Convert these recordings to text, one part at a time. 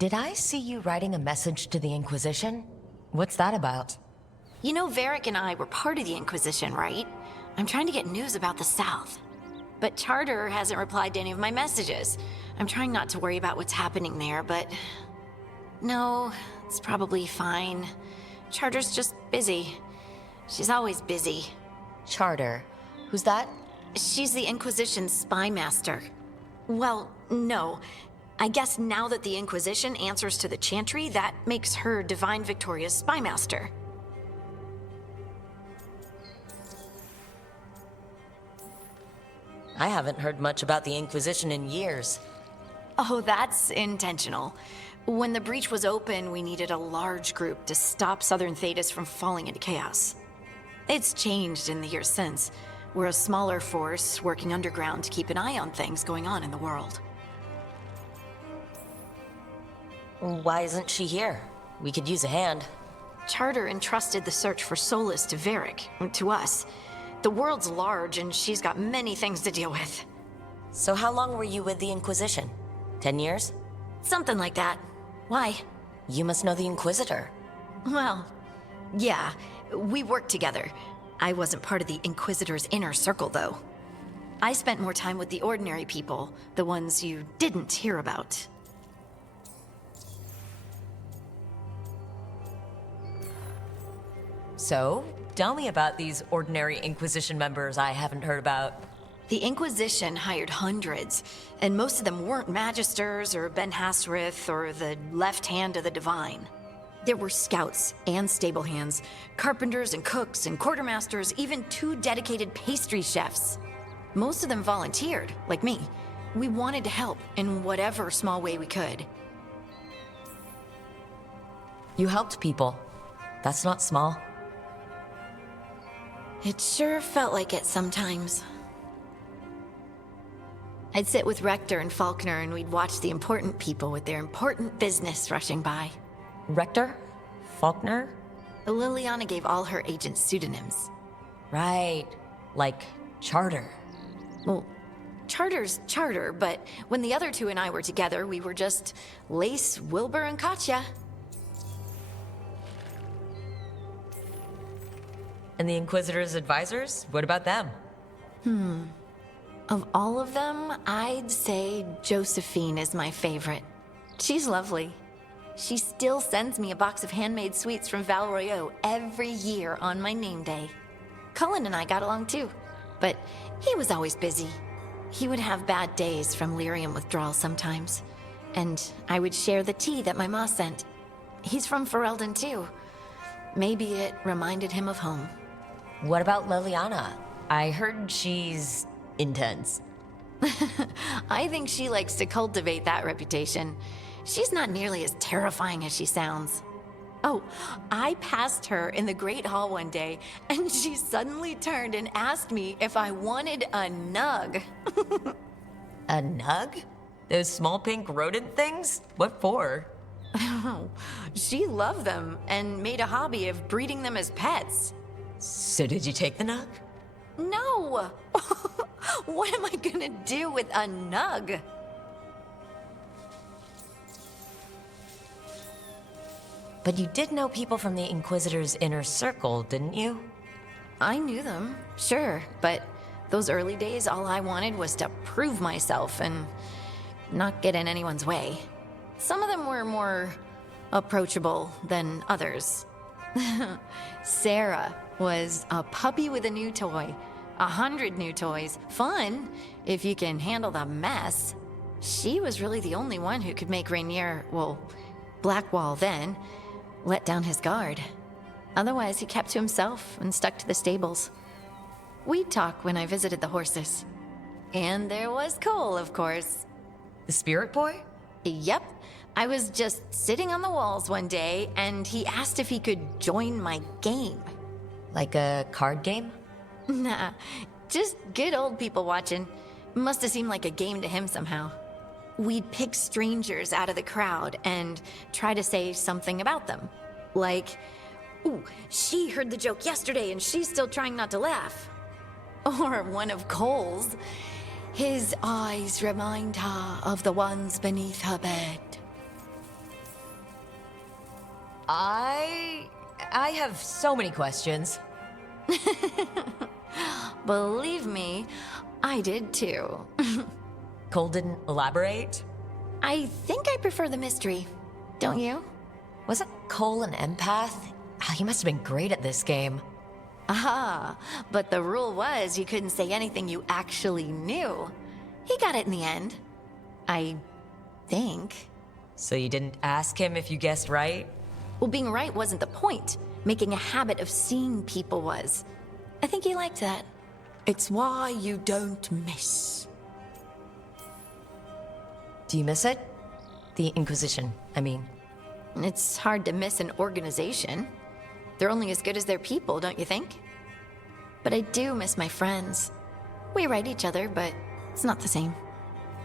Did I see you writing a message to the Inquisition? What's that about? You know, Varric and I were part of the Inquisition, right? I'm trying to get news about the South. But Charter hasn't replied to any of my messages. I'm trying not to worry about what's happening there, but... No, it's probably fine. Charter's just busy. She's always busy. Charter? Who's that? She's the Inquisition's spy master. Well, no. I guess now that the Inquisition answers to the Chantry, that makes her Divine Victoria's spy master. I haven't heard much about the Inquisition in years. Oh, that's intentional. When the breach was open, we needed a large group to stop Southern Thedas from falling into chaos. It's changed in the years since. We're a smaller force working underground to keep an eye on things going on in the world. Why isn't she here? We could use a hand. Charter entrusted the search for Solus to Varric, to us. The world's large and she's got many things to deal with. So how long were you with the Inquisition? 10 years? Something like that. Why? You must know the Inquisitor. Well, yeah, we worked together. I wasn't part of the Inquisitor's inner circle, though. I spent more time with the ordinary people, the ones you didn't hear about. So, tell me about these ordinary Inquisition members I haven't heard about. The Inquisition hired hundreds, and most of them weren't Magisters or Ben Hasrith or the left hand of the Divine. There were scouts and stable hands, carpenters and cooks and quartermasters, even 2 dedicated pastry chefs. Most of them volunteered, like me. We wanted to help in whatever small way we could. You helped people. That's not small. It sure felt like it sometimes. I'd sit with Rector and Faulkner and we'd watch the important people with their important business rushing by. Rector? Faulkner? Liliana gave all her agents pseudonyms. Right. Like Charter. Well, Charter's Charter, but when the other 2 and I were together, we were just Lace, Wilbur, and Katya. And the Inquisitor's advisors? What about them? Of all of them, I'd say Josephine is my favorite. She's lovely. She still sends me a box of handmade sweets from Val Royeaux every year on my name day. Cullen and I got along too, but he was always busy. He would have bad days from lyrium withdrawal sometimes, and I would share the tea that my ma sent. He's from Ferelden too. Maybe it reminded him of home. What about Liliana? I heard she's intense. I think she likes to cultivate that reputation. She's not nearly as terrifying as she sounds. Oh, I passed her in the Great Hall one day, and she suddenly turned and asked me if I wanted a nug. A nug? Those small pink rodent things? What for? She loved them and made a hobby of breeding them as pets. So did you take the nug? No! What am I gonna do with a nug? But you did know people from the Inquisitor's inner circle, didn't you? I knew them, sure, but those early days, all I wanted was to prove myself and not get in anyone's way. Some of them were more approachable than others. Sarah was a puppy with a new toy. 100 new toys. Fun, if you can handle the mess. She was really the only one who could make Rainier, well, Blackwall then, let down his guard. Otherwise, he kept to himself and stuck to the stables. We'd talk when I visited the horses. And there was Cole, of course. The spirit boy? Yep. I was just sitting on the walls one day, and he asked if he could join my game. Like a card game? Nah, just good old people watching. Must have seemed like a game to him somehow. We'd pick strangers out of the crowd and try to say something about them. Like, ooh, she heard the joke yesterday and she's still trying not to laugh. Or one of Cole's. His eyes remind her of the ones beneath her bed. I have so many questions. Believe me, I did too. Cole didn't elaborate? I think I prefer the mystery. Don't you? Wasn't Cole an empath? Oh, he must have been great at this game. Ah, but the rule was you couldn't say anything you actually knew. He got it in the end. I think. So you didn't ask him if you guessed right? Well, being right wasn't the point. Making a habit of seeing people was. I think he liked that. It's why you don't miss. Do you miss it? The Inquisition, I mean. It's hard to miss an organization. They're only as good as their people, don't you think? But I do miss my friends. We write each other, but it's not the same.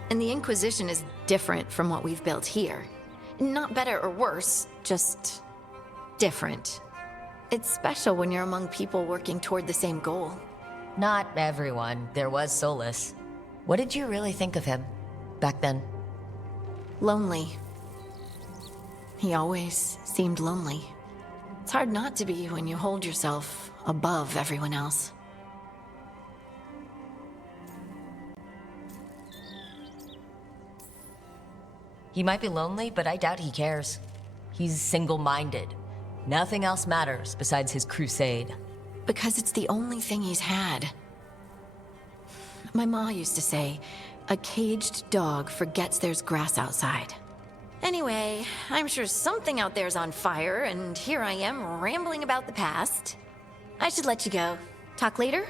And the Inquisition is different from what we've built here. Not better or worse, just different. It's special when you're among people working toward the same goal. Not everyone. There was Solus. What did you really think of him back then? Lonely. He always seemed lonely. It's hard not to be when you hold yourself above everyone else. He might be lonely, but I doubt he cares. He's single-minded. Nothing else matters besides his crusade. Because it's the only thing he's had. My ma used to say, a caged dog forgets there's grass outside. Anyway, I'm sure something out there's on fire, and here I am rambling about the past. I should let you go. Talk later?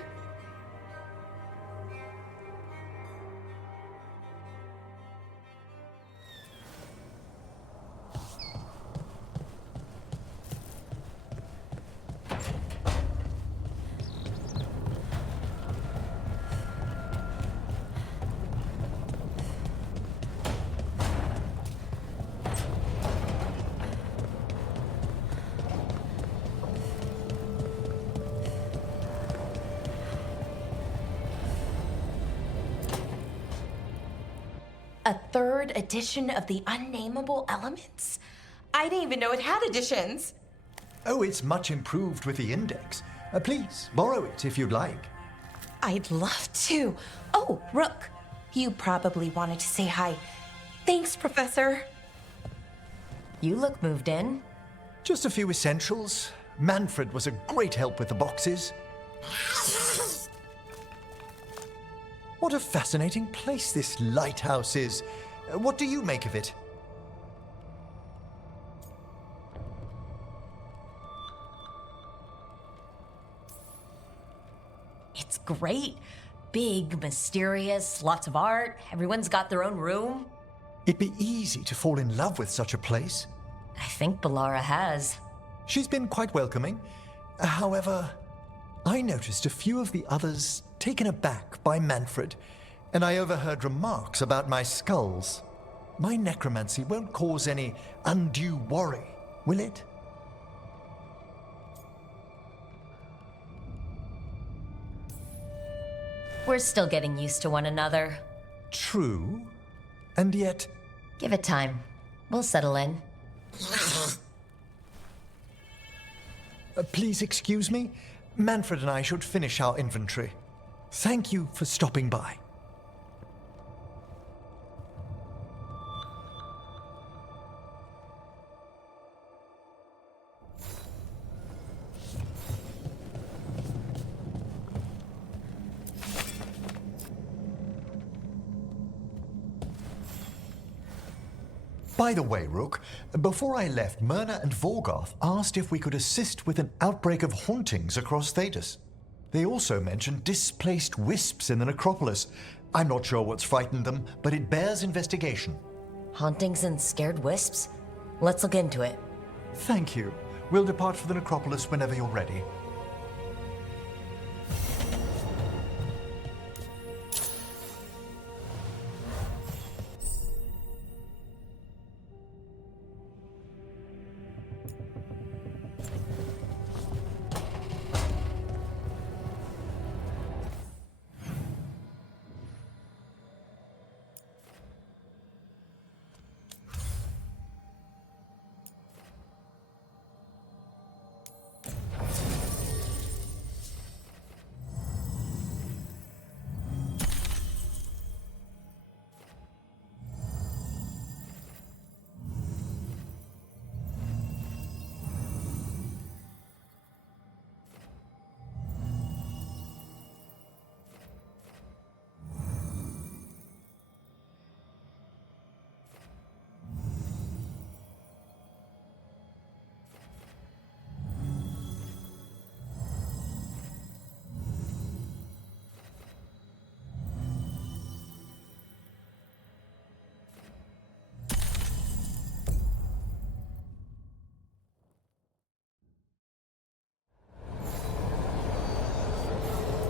A third edition of the Unnameable Elements? I didn't even know it had editions. Oh, it's much improved with the index. Please, borrow it if you'd like. I'd love to. Oh, Rook, you probably wanted to say hi. Thanks, Professor. You look moved in. Just a few essentials. Manfred was a great help with the boxes. What a fascinating place this lighthouse is. What do you make of it? It's great. Big, mysterious, lots of art. Everyone's got their own room. It'd be easy to fall in love with such a place. I think Balara has. She's been quite welcoming. However, I noticed a few of the others taken aback by Manfred, and I overheard remarks about my skulls. My necromancy won't cause any undue worry, will it? We're still getting used to one another. True, and yet... Give it time. We'll settle in. Please excuse me. Manfred and I should finish our inventory. Thank you for stopping by. By the way, Rook, before I left, Myrna and Veilguard asked if we could assist with an outbreak of hauntings across Thedas. They also mentioned displaced wisps in the necropolis. I'm not sure what's frightened them, but it bears investigation. Hauntings and scared wisps? Let's look into it. Thank you. We'll depart for the necropolis whenever you're ready.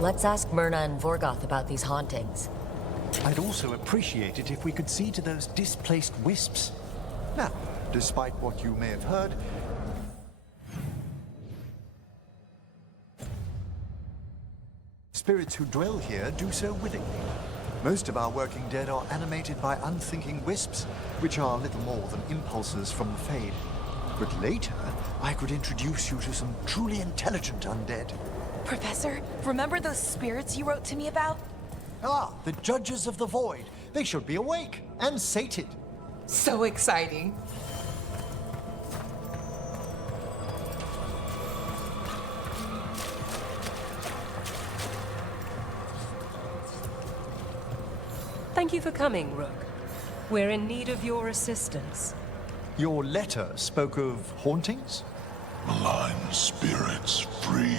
Let's ask Myrna and Vorgoth about these hauntings. I'd also appreciate it if we could see to those displaced wisps. Now, despite what you may have heard, spirits who dwell here do so willingly. Most of our working dead are animated by unthinking wisps, which are little more than impulses from the Fade. But later, I could introduce you to some truly intelligent undead. Professor, remember those spirits you wrote to me about? Ah, the Judges of the Void. They should be awake and sated. So exciting. Thank you for coming, Rook. We're in need of your assistance. Your letter spoke of hauntings? Malign spirits free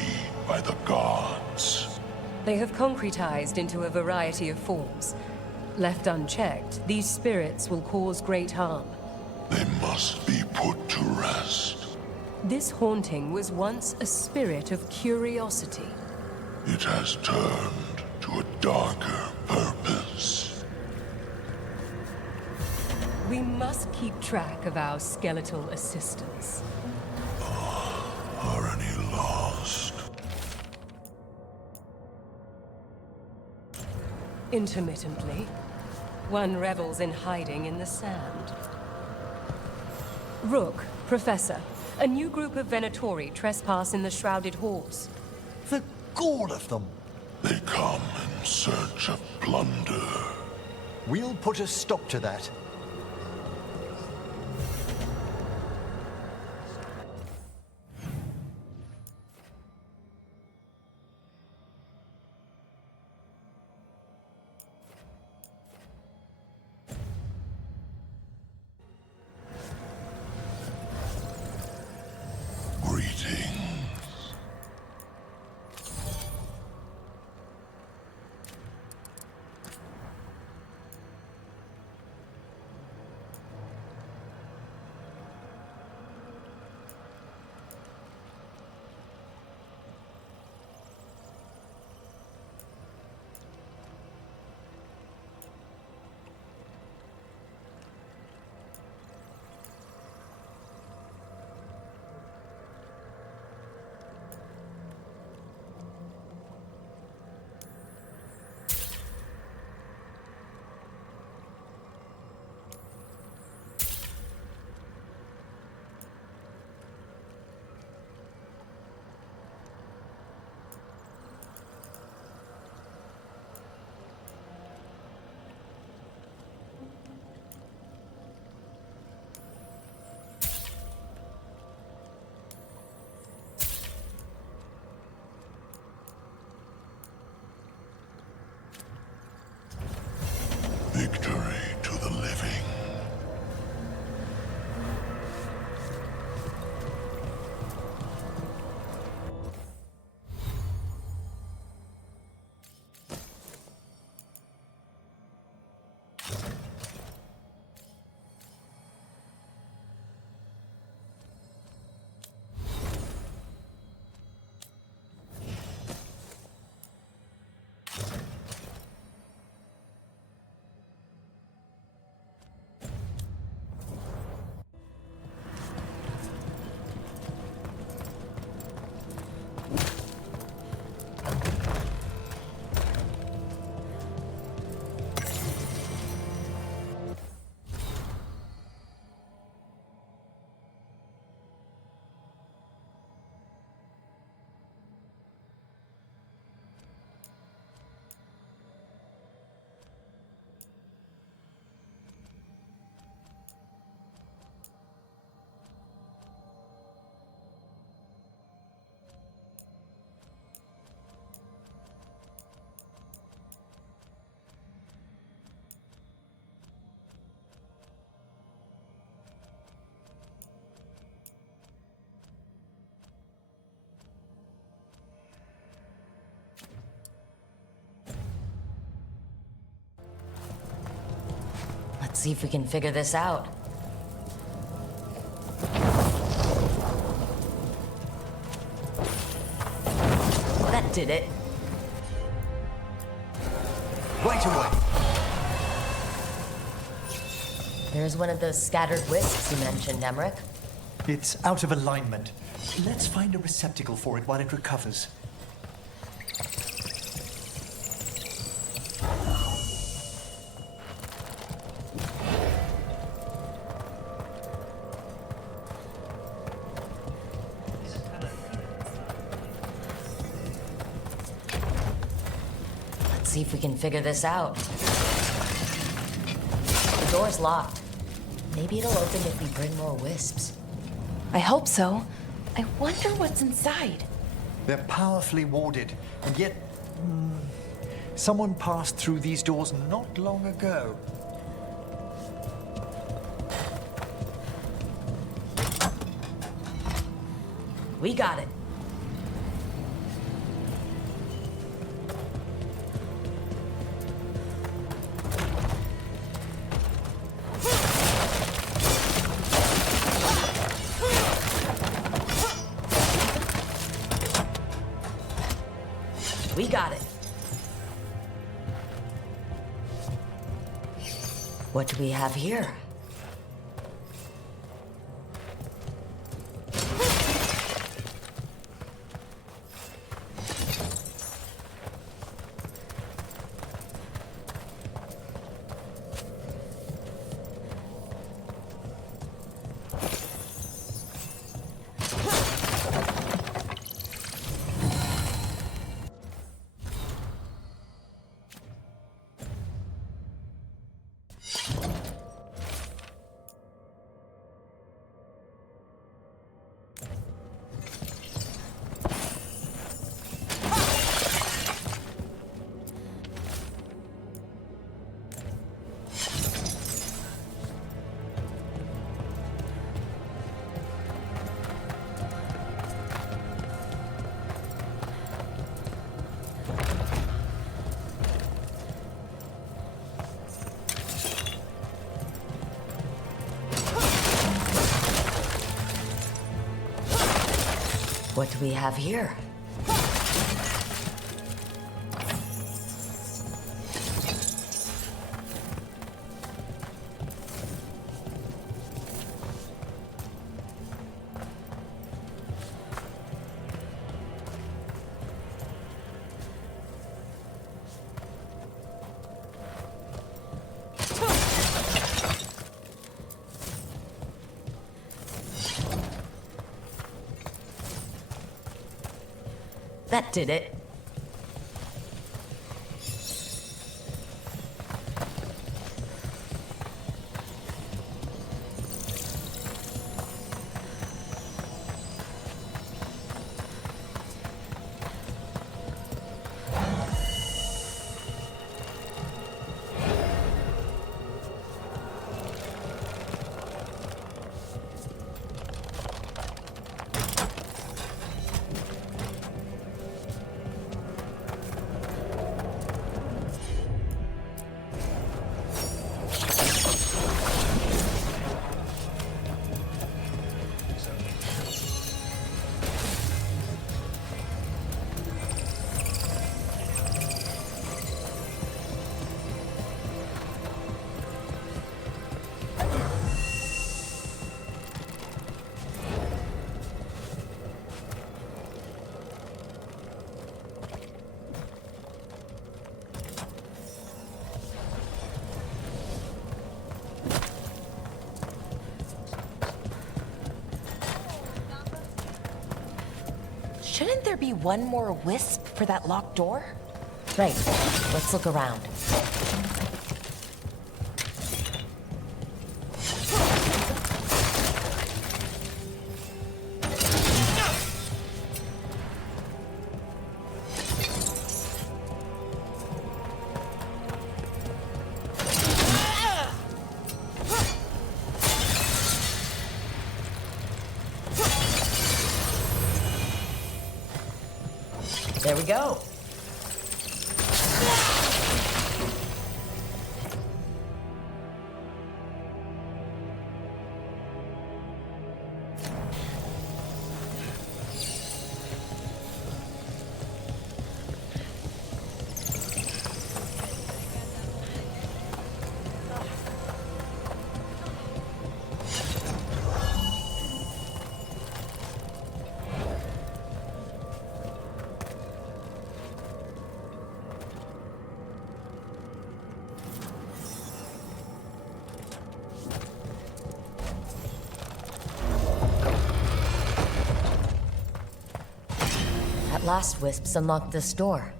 by the gods. They have concretized into a variety of forms. Left unchecked, these spirits will cause great harm. They must be put to rest. This haunting was once a spirit of curiosity. It has turned to a darker purpose. We must keep track of our skeletal assistants. Are any lost? Intermittently. One revels in hiding in the sand. Rook, Professor, a new group of Venatori trespass in the shrouded halls. The gall of them! They come in search of plunder. We'll put a stop to that. Victory to the living. Let's see if we can figure this out. That did it. right away. There's one of those scattered wisps you mentioned, Emmerich. It's out of alignment. Let's find a receptacle for it while it recovers. Let's see if we can figure this out. The door's locked. Maybe it'll open if we bring more wisps. I hope so. I wonder what's inside. They're powerfully warded, and yet... someone passed through these doors not long ago. We got it. We got it. What do we have here? What do we have here? That did it. Shouldn't there be one more wisp for that locked door? Right. Let's look around. There we go. blast wisps unlocked this door.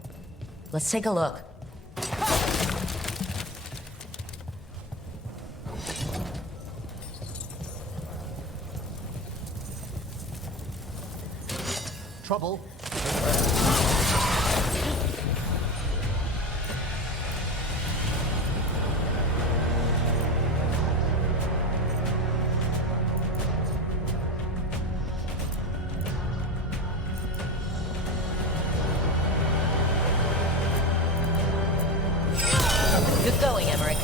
Let's take a look. Trouble. Good going, Emmerich.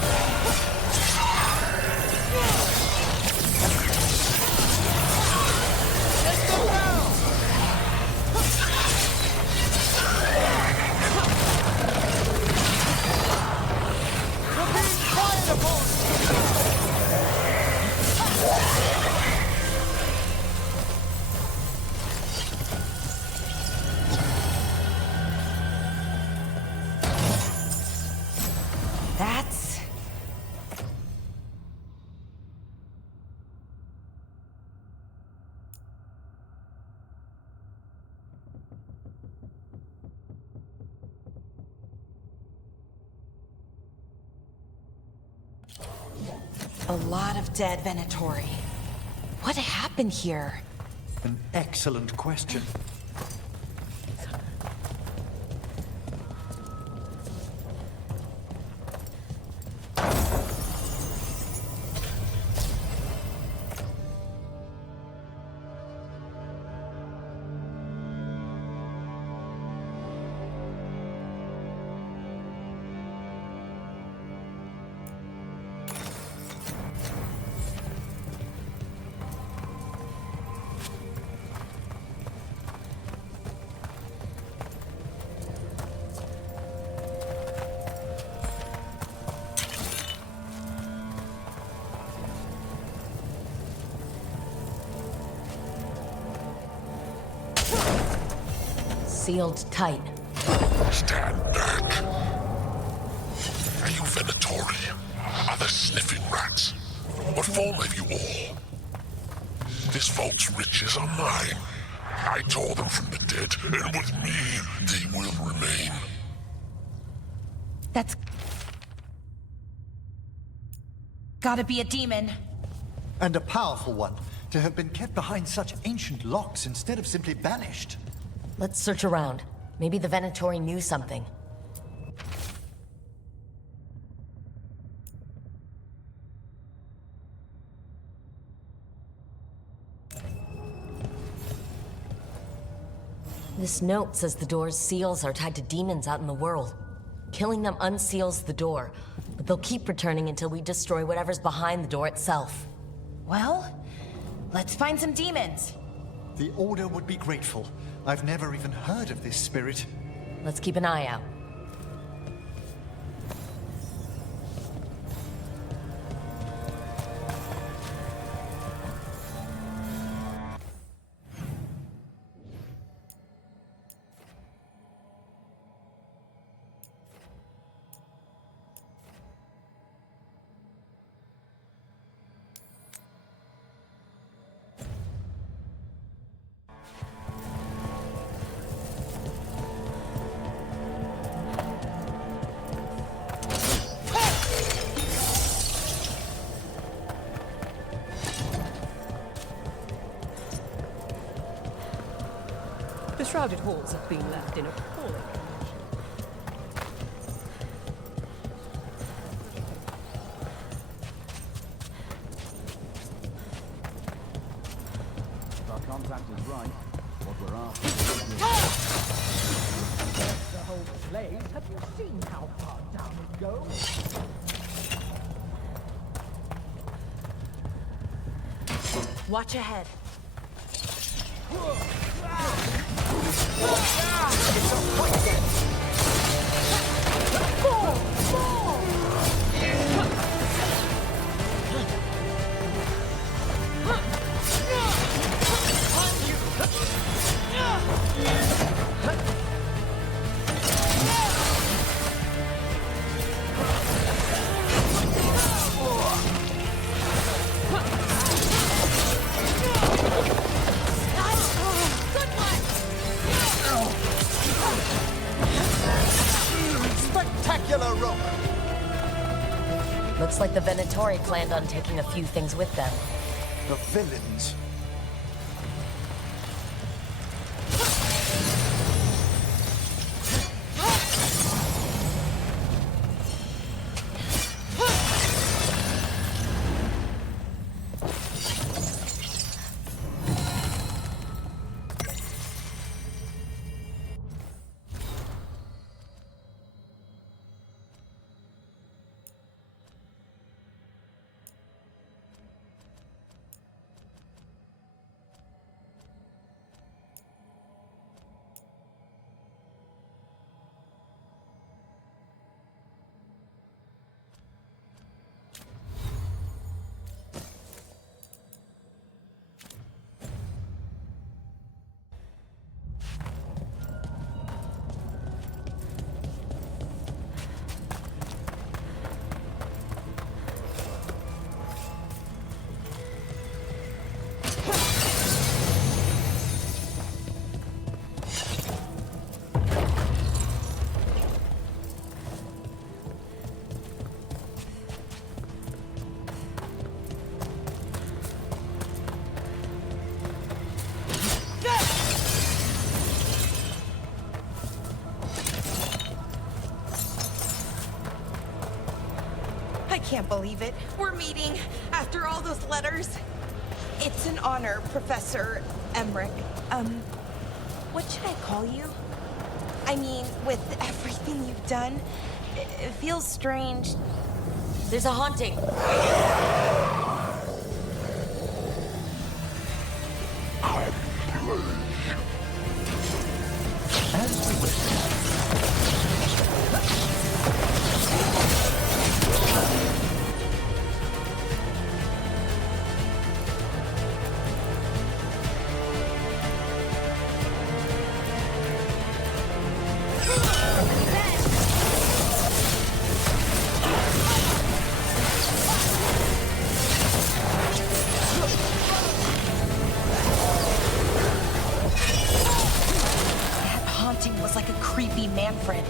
That's... a lot of dead Venatori. What happened here? An excellent question. Sealed tight. Stand back. Are you Venatori? Are there sniffing rats? What form have you all? This vault's riches are mine. I tore them from the dead, and with me, they will remain. That's... gotta be a demon. And a powerful one, to have been kept behind such ancient locks instead of simply banished. Let's search around. Maybe the Venatori knew something. This note says the door's seals are tied to demons out in the world. Killing them unseals the door, but they'll keep returning until we destroy whatever's behind the door itself. Well, let's find some demons. The Order would be grateful. I've never even heard of this spirit. Let's keep an eye out. The shrouded halls have been left in appalling condition. If our contact is right, what we're after The whole place. Have you seen how far down it goes? Watch ahead. Good one! Looks like the Venatori planned on taking a few things with them. The villains. I can't believe it. We're meeting after all those letters. It's an honor, Professor Emmerich. What should I call you? I mean, with everything you've done, it feels strange. There's a haunting. Was like a creepy Manfred.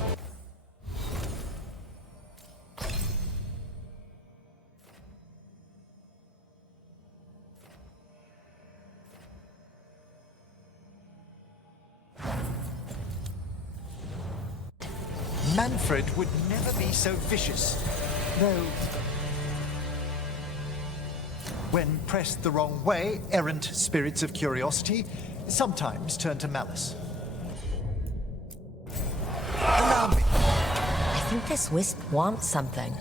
Manfred would never be so vicious, though when pressed the wrong way, errant spirits of curiosity sometimes turn to malice. Allow me. I think this wisp wants something.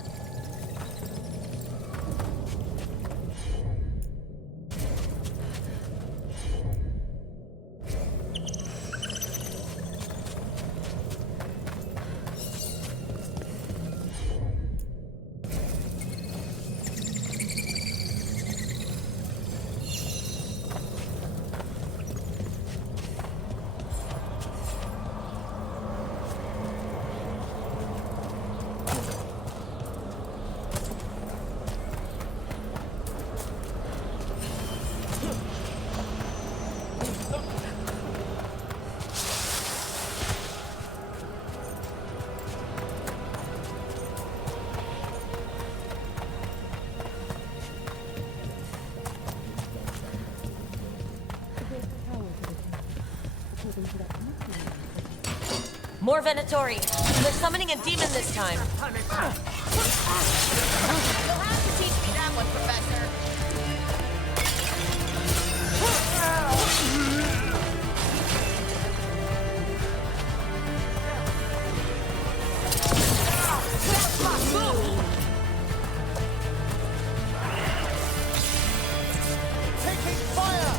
More Venatori. They're summoning a demon this time. You'll have to teach me that one, Professor. Taking fire!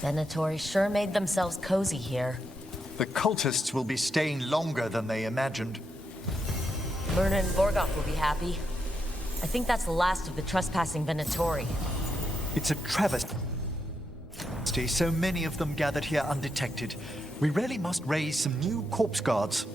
Venatori sure made themselves cozy here. The cultists will be staying longer than they imagined. Myrna and Borgoff will be happy. I think that's the last of the trespassing Venatori. It's a travesty. So many of them gathered here undetected. We really must raise some new corpse guards.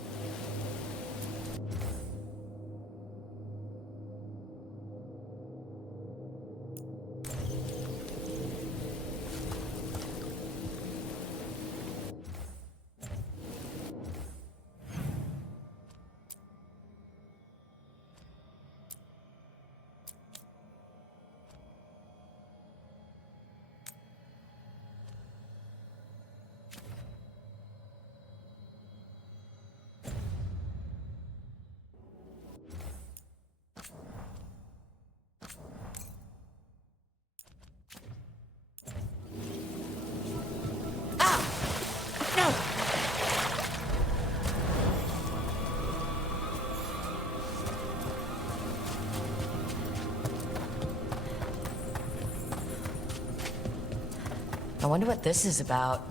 I wonder what this is about.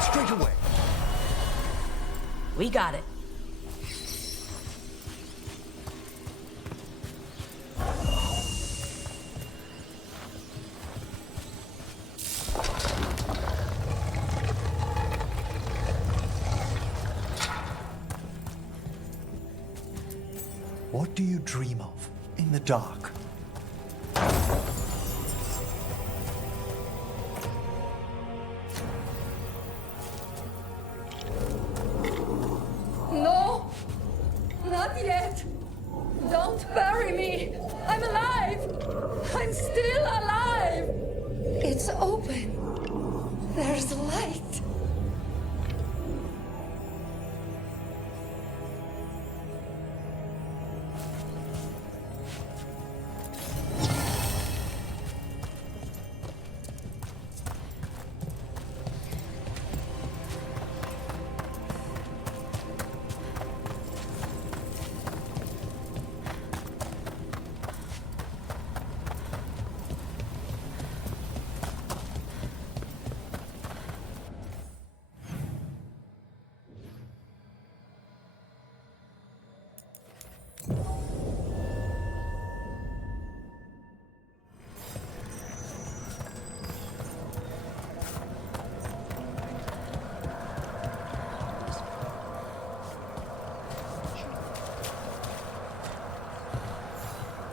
Straight away. We got it. What do you dream of in the dark? No! Not yet! Don't bury me! I'm alive! I'm still alive! It's open. There's light.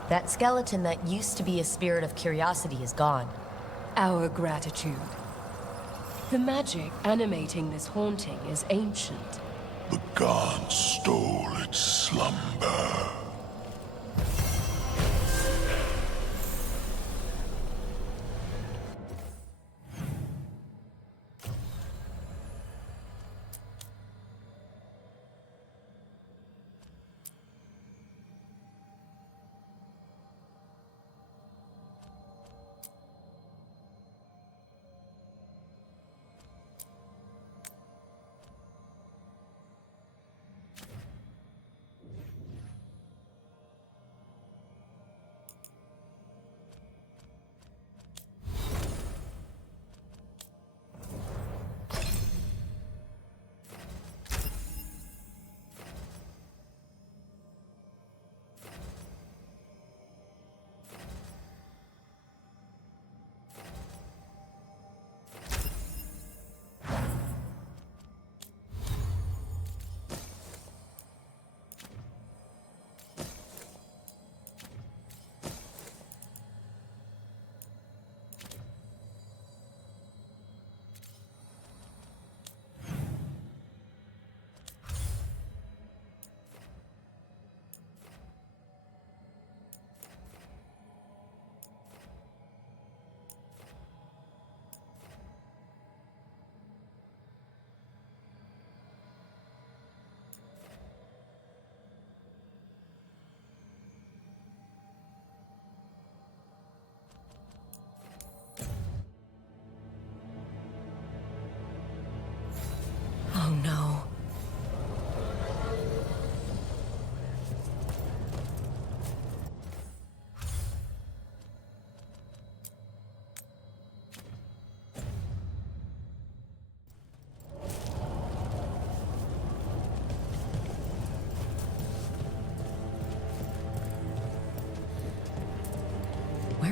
That skeleton that used to be a spirit of curiosity is gone. Our gratitude. The magic animating this haunting is ancient. The gods stole its slumber.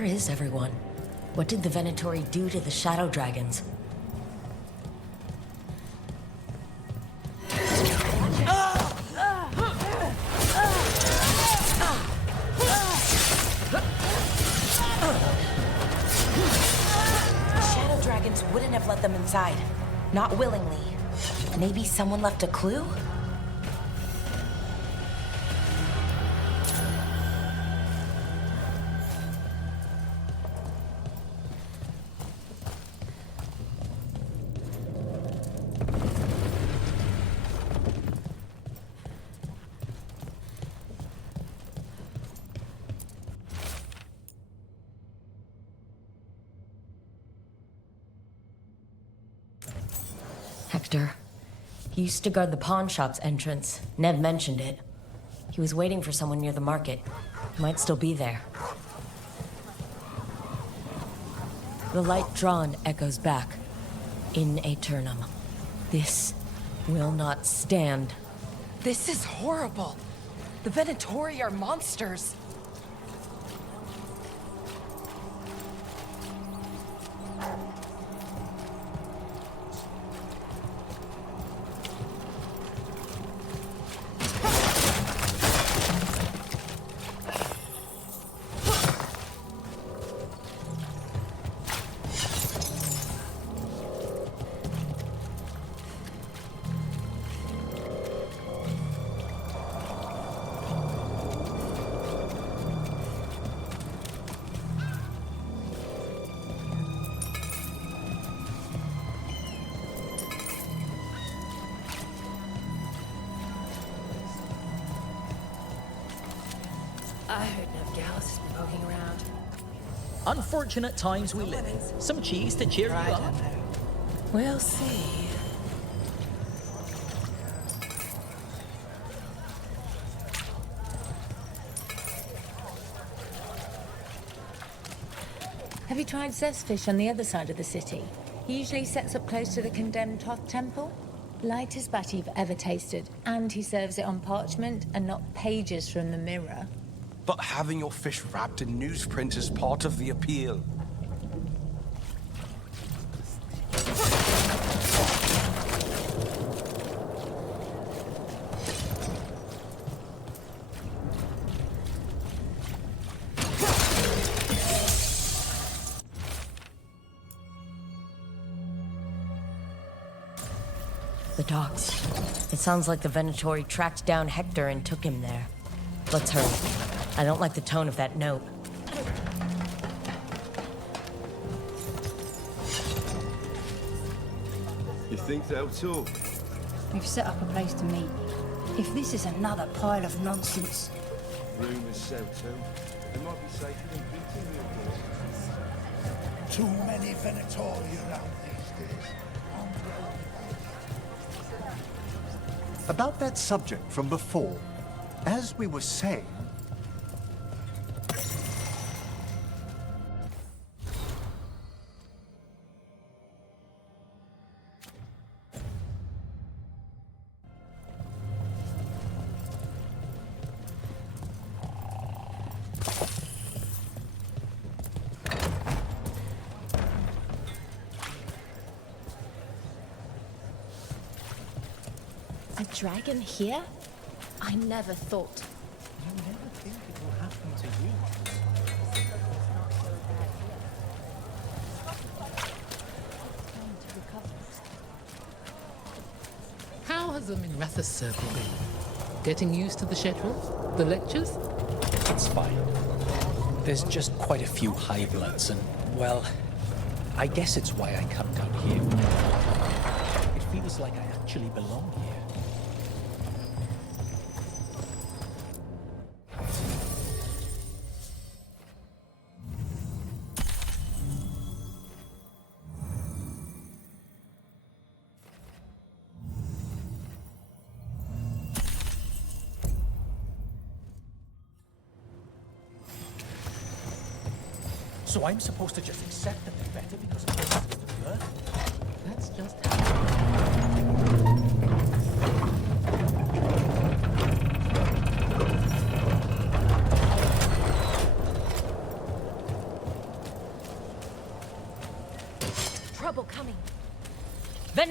Where is everyone? What did the Venatori do to the shadow dragons? Shadow dragons wouldn't have let them inside. Not willingly. Maybe someone left a clue? Hector. He used to guard the pawn shop's entrance. Nev mentioned it. He was waiting for someone near the market. He might still be there. The light drawn echoes back. In aeternum. This will not stand. This is horrible. The Venatori are monsters. I heard Nev Gallus has been poking around. Unfortunate times we live in. Some cheese to cheer you up. We'll see. Have you tried Zestfish on the other side of the city? He usually sets up close to the condemned Thoth temple. Lightest batter you've ever tasted, and he serves it on parchment and not pages from the mirror. But having your fish wrapped in newsprint is part of the appeal. The docks. It sounds like the Venatori tracked down Hector and took him there. Let's hurry. I don't like the tone of that note. You think so too? We've set up a place to meet. If this is another pile of nonsense... Rumours so too. It might be safer than beating the place. Too many Venatori around these days. About that subject from before, as we were saying... A dragon here? I never thought. You never think it will happen to you. How has the Minratha circle been? Getting used to the schedule? The lectures? It's fine. There's just quite a few high bloods and, well, I guess it's why I come down here. It feels like I actually belong here. So I'm supposed to just accept that they're better because of this is the birth? That's just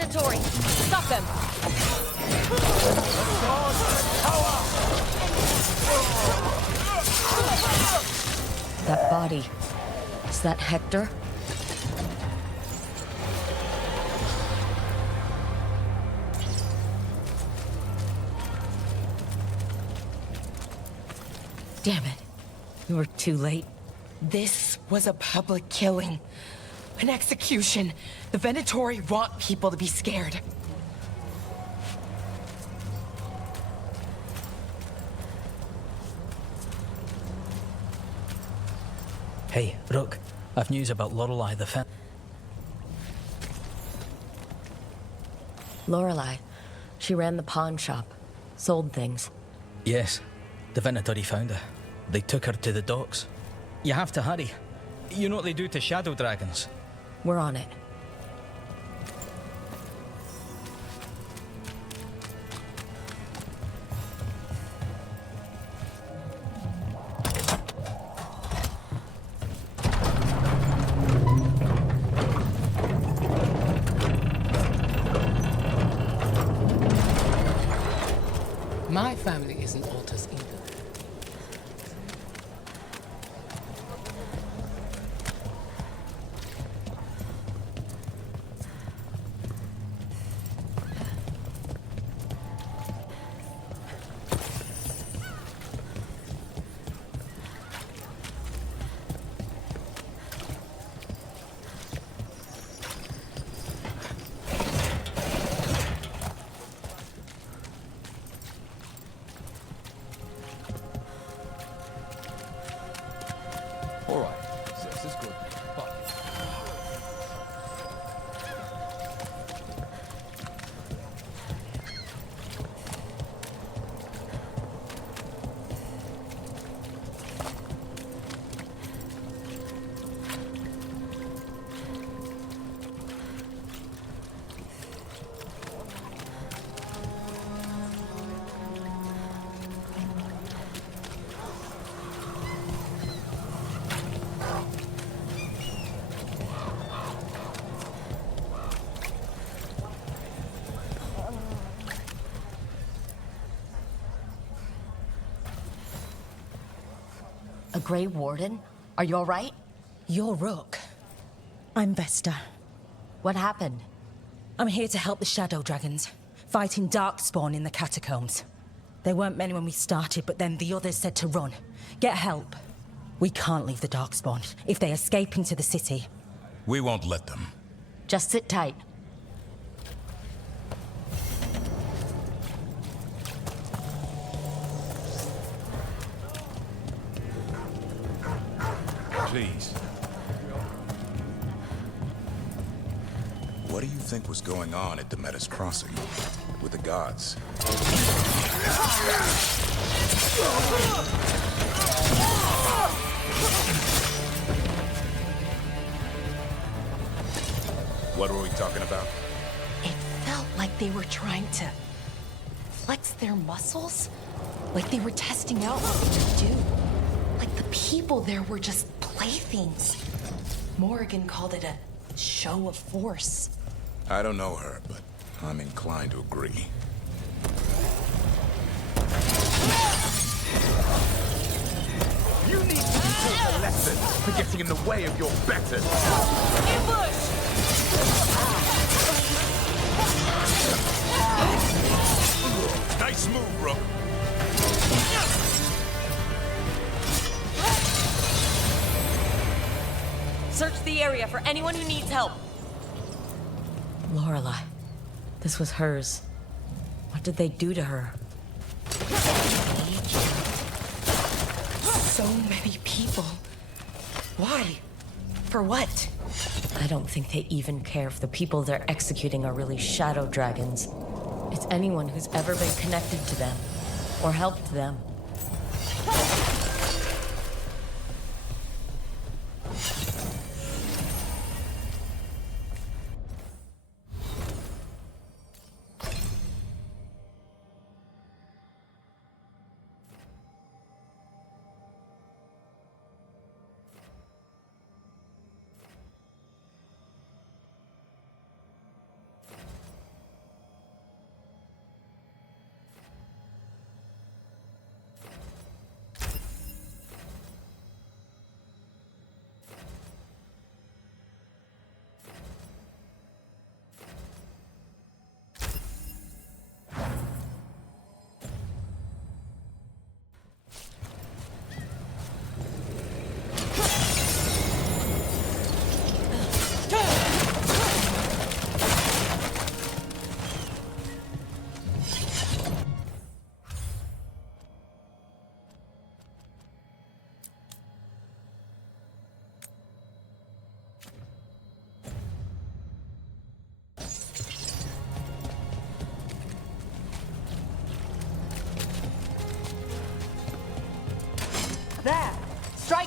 Venatori! Stop them! That body. Is that Hector? Damn it. We were too late. This was a public killing. An execution. The Venatori want people to be scared. Hey, Rook. I've news about Lorelei the Fen. Lorelei. She ran the pawn shop. Sold things. Yes. The Venatori found her. They took her to the docks. You have to hurry. You know what they do to shadow dragons? We're on it. My family isn't alters either. All right, this is good. But A Grey Warden? Are you all right? You're Rook. I'm Vesta. What happened? I'm here to help the Shadow Dragons, fighting Darkspawn in the catacombs. There weren't many when we started, but then the others said to run. Get help. We can't leave the Darkspawn. If they escape into the city... We won't let them. Just sit tight. Please. What do you think was going on at Demeter's Crossing with the gods? What were we talking about? It felt like they were trying to flex their muscles. Like they were testing out what they could do. Like the people there were just playthings. Morrigan called it a show of force. I don't know her, but I'm inclined to agree. you need to be taught a lesson for getting in the way of your betters. Nice move, Rook. Search the area for anyone who needs help. Lorelei. This was hers. What did they do to her? So many people. Why? For what? I don't think they even care if the people they're executing are really shadow dragons. It's anyone who's ever been connected to them or helped them.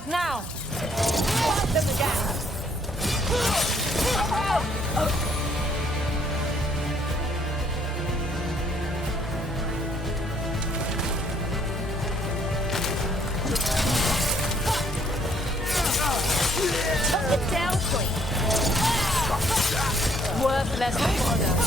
Strike now! Fight them again! Took it down, Queen. Worthless fodder.